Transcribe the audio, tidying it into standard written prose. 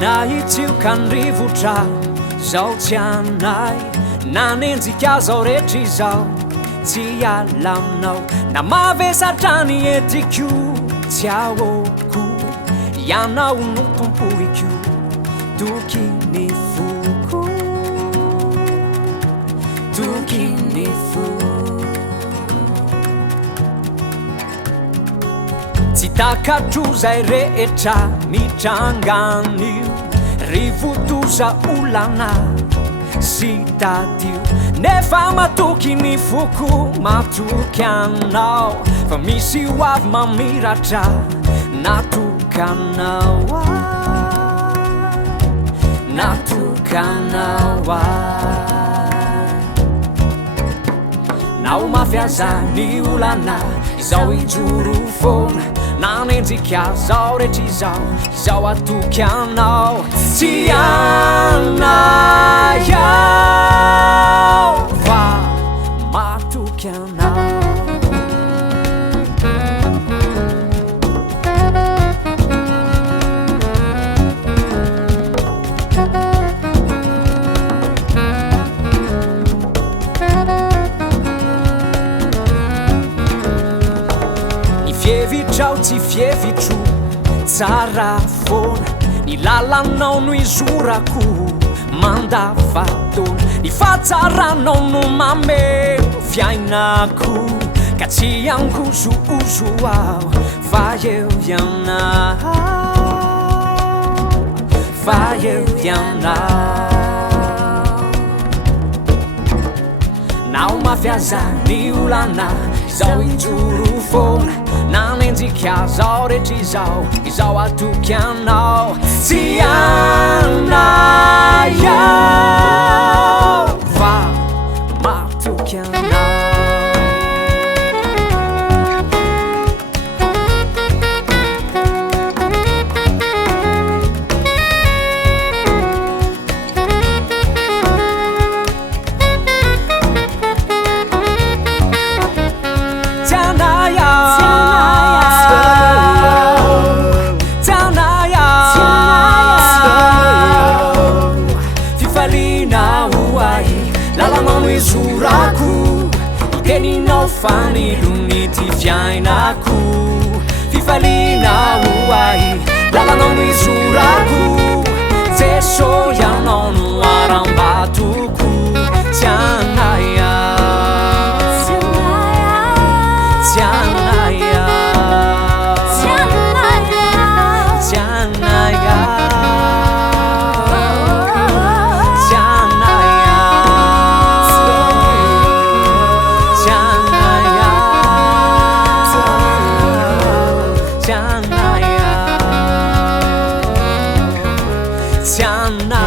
Nahitsio ka ny rivotra zao tsy anay nanenjika zao rehetra izao tsy ala aminao na mavesatrany etiko tsy ahoko ianao no tompoiko toky ny foko toky ny foko tsy takatro zay rehetra mitranganio rivotoza olana sy tadio nefa matoky ny foko matoky anao fa misy hoavy mamiratra natokanao natokanao nao mafiazany olana izao ijoro fona nanenjika zao rehetra izao atoky anao tsy anayao fa matoky anao Fievitrao tsy fievitro tsara fona ny lalanao no izorako mandavatona ny fahatsaranao no mameno fiainako ka tsy angozoozo aho fa eo ianao fa eo ianao nao mafiazany olana izao ijoro fona nanenjika zao rehetra izao atoky anao tsy anayao fa matoky anao Zurako iteninao fanilony ty fiainako fifaliana hoay lalanao mizorako jeso ianao no arambatoko tsy anaya tsy anaya tsy anaya tsy anaya Janaya